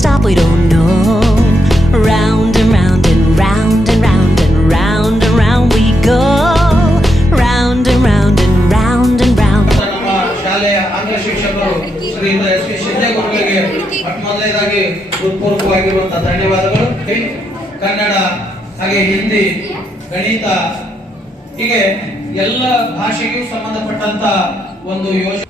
stop, we don't know. Round and round and round and round and round and round we go. Round and round and round and round. ನಮ್ಮ ಶಾಲೆಯ ಆಂಗ್ಲ ಶಿಕ್ಷಕರು ಶ್ರೀಯುತ S V ಶಿಂದೇಗೌಡರಿಗೆ ಮೊದಲನೇದಾಗಿ ಹೃತ್ಪೂರ್ವಕವಾಗಿರುವಂತಹ ಧನ್ಯವಾದಗಳು. ಕನ್ನಡ ಹಾಗೆ ಹಿಂದಿ, ಗಣಿತ ಹೀಗೆ ಎಲ್ಲ ಭಾಷೆಗೂ ಸಂಬಂಧಪಟ್ಟಂತ ಒಂದು ಯೋಜನೆ.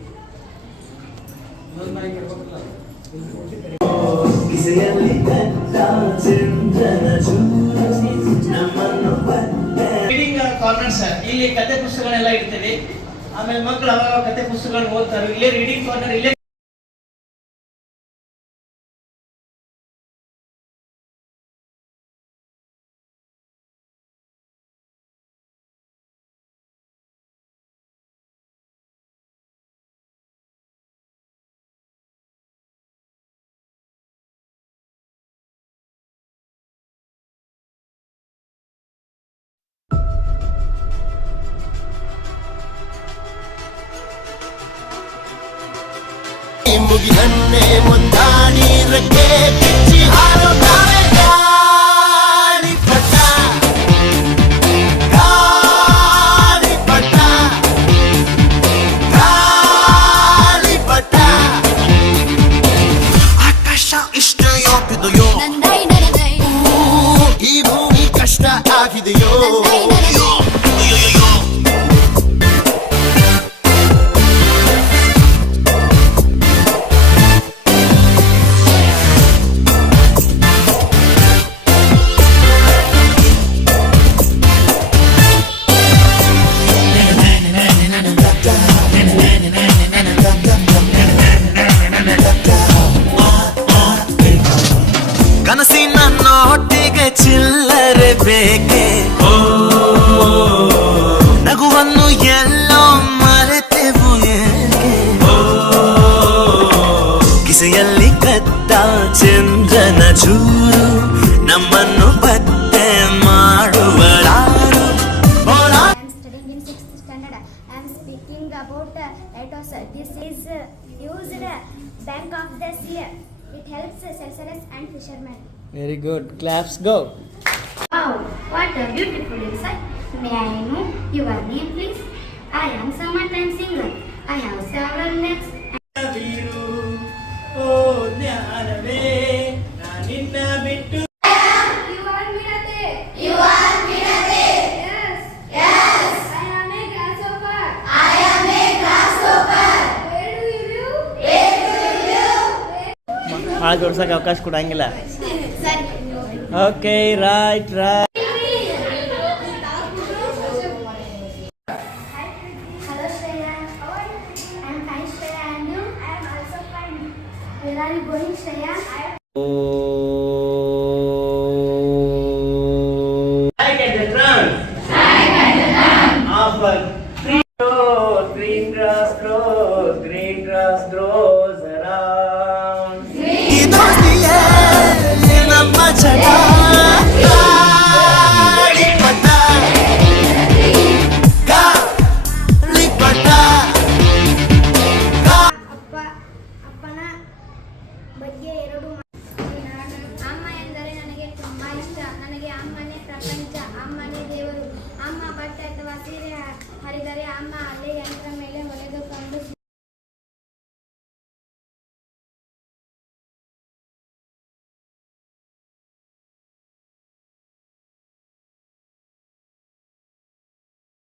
ರೀಡಿಂಗ್ ಕಾರ್ನರ್ಸ್, ಇಲ್ಲಿ ಕತೆ ಪುಸ್ತಕಗಳೆಲ್ಲ ಇರ್ತದೆ. ಆಮೇಲೆ ಮಕ್ಕಳು ಅವಾಗ ಕತೆ ಪುಸ್ತಕಗಳನ್ನ ಓದ್ತಾರೆ. ಇಲ್ಲೇ ರೀಡಿಂಗ್ ಕಾರ್ನರ್, ಇಲ್ಲೇ ಮುಗಿದನ್ನೇ ಮುಂದಾಡಿ ರಕ್ಕೆ ಕಿಚ್ಚಿ ಹಾರುತ್ತಾರೆ ಗಾಳಿಪಟ ಗಾಳಿಪಟ ಗಾಳಿಪಟ. ಆಕಾಶ ಇಷ್ಟ ಯೋಪಿದೆಯೋ, ಈ ಭೂಮಿ ಕಷ್ಟ ಆಗಿದೆಯೋ. ಕನಸಿನ ನೋಟಿಗೆ ಚಿಲ್ಲರೆ ಬೇಕೆ, ನಗುವನ್ನು ಎಲ್ಲೋ ಮರೆತೆವು ಏಕೆ, ಕಿಸೆಯಲ್ಲಿ ಕದ್ದ ಚಂದ್ರನ ಚೂರು ನಮ್ಮನ್ನು ಪತ್ತೆ ಮಾಡುವರಾರು. About ethos. This is used bank of the sea. It helps settlers and fishermen. Very good. Claps go. Wow, what a beautiful insight. May I know your name, please? I am summertime singer. I have several names. ಓ ಜ್ಞಾನವೇ ನಾನಿನ್ನ ಬಿಟ್ಟು. You are Minate. You are Minate. Yes. Yes. I am a grasshopper. I am a grasshopper. Where do you live? Where do you live? ಆ ಜೋಡ್ಸಕ್ಕೆ ಅವಕಾಶ ಕೊಡಂಗಿಲ್ಲ. Sir. Okay, right right. Hello Shreya. How are you? I am fine Shreya, and you? I am also fine. Where are you going Shreya? Strike at the drum. Strike at the drum. Of a green grass grows, green grass grows around. ಈ ದೋಸ್ತಿಯೇ ನಮ್ಮ ಜಗ ಗಾಳಿಪಟ ಗಾಳಿಪಟ. ಅಪ್ಪನ ಬಗ್ಗೆ ಎರಡು ಅಮ್ಮ ಎಂದರೆ ನನಗೆ ತುಂಬಾ ಇಷ್ಟ. ನನಗೆ ಅಮ್ಮನೇ ಪ್ರಪಂಚ, ಅಮ್ಮನೇ ದೇವರು. ಅಮ್ಮ ಬಟ್ಟೆ ಅಥವಾ ಸೀರೆ ಹರಿದರೆ ಅಮ್ಮ ಅಲ್ಲೇ ಯಂತ್ರ ಮೇಲೆ ಹೊಲೆದುಕೊಂಡು